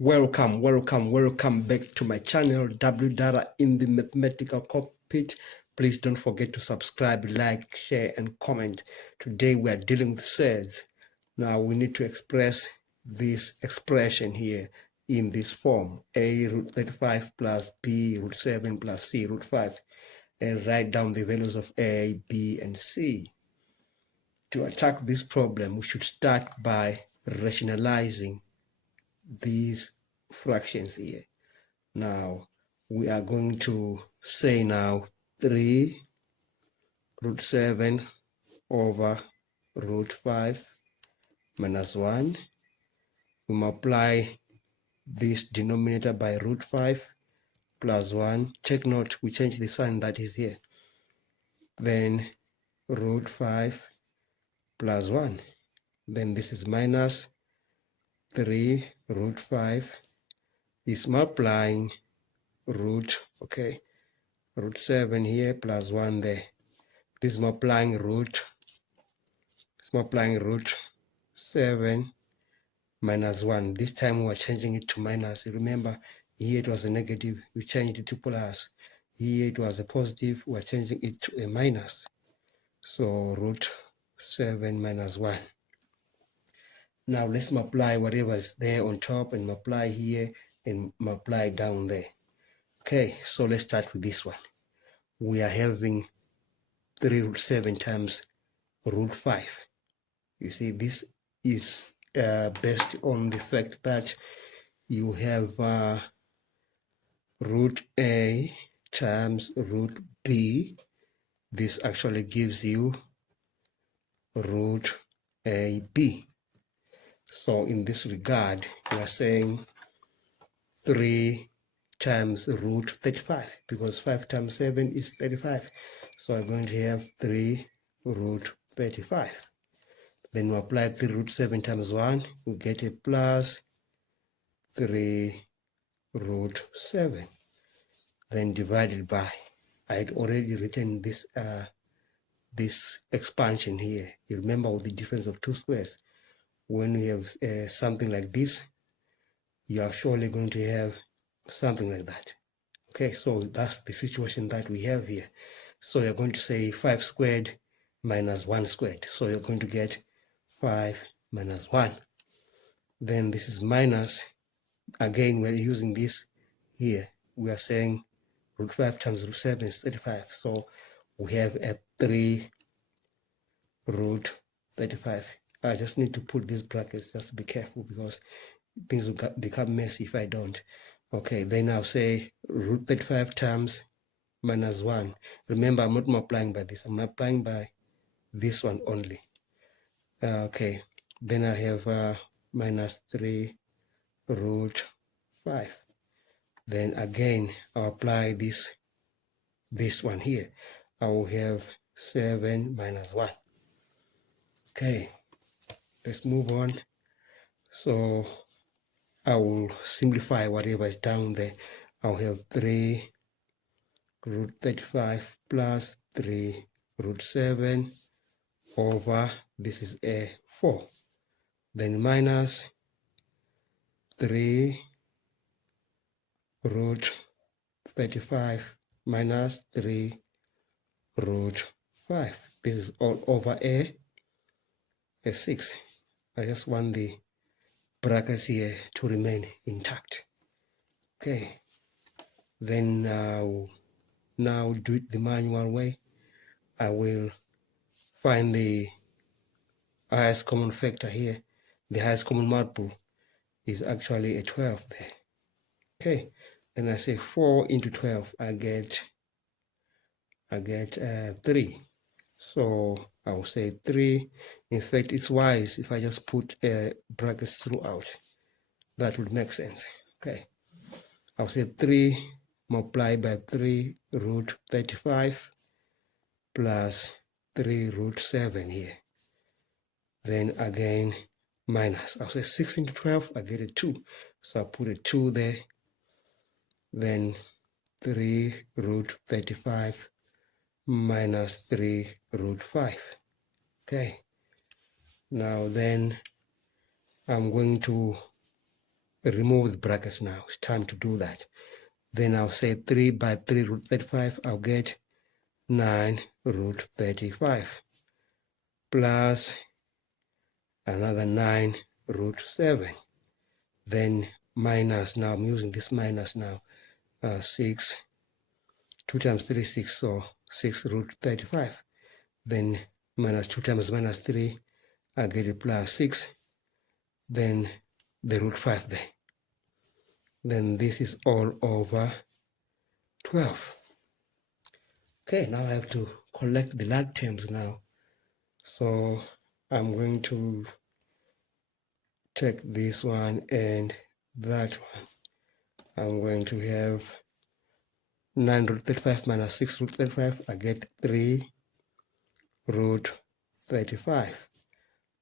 Welcome back to my channel, Data in the Mathematical Cockpit. Please don't forget to subscribe, like, share, and comment. Today we are dealing with surds. Now we need to express this expression here in this form: a root 35 plus b root 7 plus c root 5, and write down the values of a, b, and c. To attack this problem, we should start by rationalizing these fractions here. Now we are going to say now 3 root 7 over root 5 minus 1. We multiply this denominator by root 5 plus 1. Take note, we change the sign that is here. Then root 5 plus 1. Then this is minus 3 root 5 is multiplying root 7 here plus 1 there. This is multiplying root 7 minus 1. This time we are changing it to minus. Remember, here it was a negative, we changed it to plus. Here it was a positive, we are changing it to a minus. So root 7 minus 1. Now let's multiply whatever is there on top and multiply here and multiply down there. Okay, so let's start with this one. We are having 3 root 7 times root 5. You see, this is based on the fact that you have root a times root b. This actually gives you root ab. So in this regard, we are saying 3 times root 35, because 5 times 7 is 35. So I'm going to have 3 root 35. Then we apply 3 root 7 times 1, we get a plus 3 root 7. Then divided by, I had already written this this expansion here. You remember with the difference of two squares. When you have something like this, you are surely going to have something like that. Okay, so that's the situation that we have here. So you're going to say 5 squared minus 1 squared. So you're going to get 5 minus 1. Then this is minus, again we're using this here. We are saying root 5 times root 7 is 35. So we have a 3 root 35. I just need to put these brackets, just be careful because things will become messy if I don't. Okay, then I'll say root 35 times minus 1. Remember, I'm not multiplying by this, I'm multiplying by this one only. Okay, then I have minus 3 root 5. Then again, I'll apply this one here. I will have 7 minus 1. Okay, let's move on. So I will simplify whatever is down there. I'll have 3 root 35 plus 3 root 7 over, this is a 4. Then minus 3 root 35 minus 3 root 5. This is all over a 6. I just want the brackets here to remain intact. Okay, then now do it the manual way. I will find the highest common factor here. The highest common multiple is actually a 12 there. Okay, then I say 4 into 12, I get 3. So I will say 3. In fact, it's wise if I just put brackets throughout. That would make sense. Okay, I'll say 3 multiplied by 3 root 35 plus 3 root 7 here. Then again minus, I'll say 6 into 12, I get a 2. So I put a 2 there. Then 3 root 35 minus 3 root 5. Okay, now then I'm going to remove the brackets now. It's time to do that. Then I'll say 3 by 3 root 35. I'll get 9 root 35 plus another 9 root 7. Then minus, now I'm using this minus now, 6, 2 times 3 6, so 6 root 35. Then minus 2 times minus 3, I get a plus 6, then the root 5 there. Then this is all over 12. Okay, now I have to collect the like terms now. So I'm going to take this one and that one. I'm going to have 9 root 35 minus 6 root 35. I get 3 root 35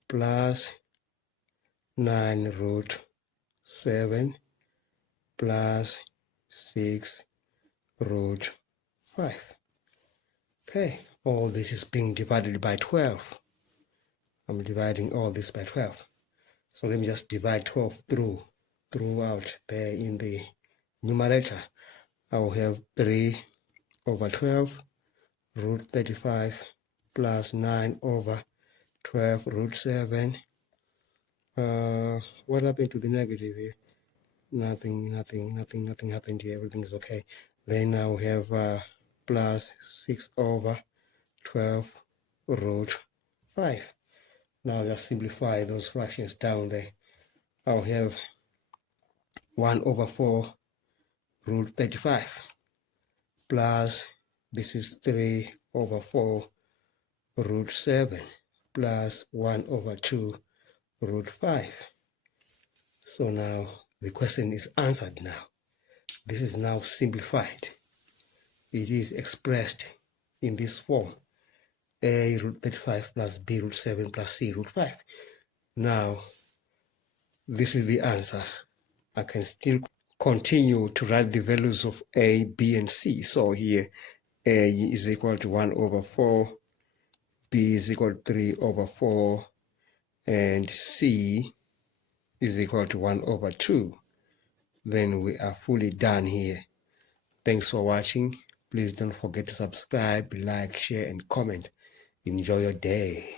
plus 9 root 7 plus 6 root 5. Okay, all this is being divided by 12. I'm dividing all this by 12. So let me just divide 12 throughout there in the numerator. I will have 3 over 12 root 35 plus 9 over 12 root 7. What happened to the negative here? Nothing happened here. Everything is okay. Then I will have plus 6 over 12 root 5. Now just simplify those fractions down there. I'll have 1 over 4 root 35 plus, this is 3 over 4 root 7 plus 1 over 2 root 5. So now the question is answered now. This is now simplified. It is expressed in this form: a root 35 plus b root 7 plus c root 5. Now, this is the answer. I can still continue to write the values of a, b, and c. So here, a is equal to 1 over 4, b is equal to 3 over 4, and c is equal to 1 over 2. Then we are fully done here. Thanks for watching. Please don't forget to subscribe, like, share, and comment. Enjoy your day.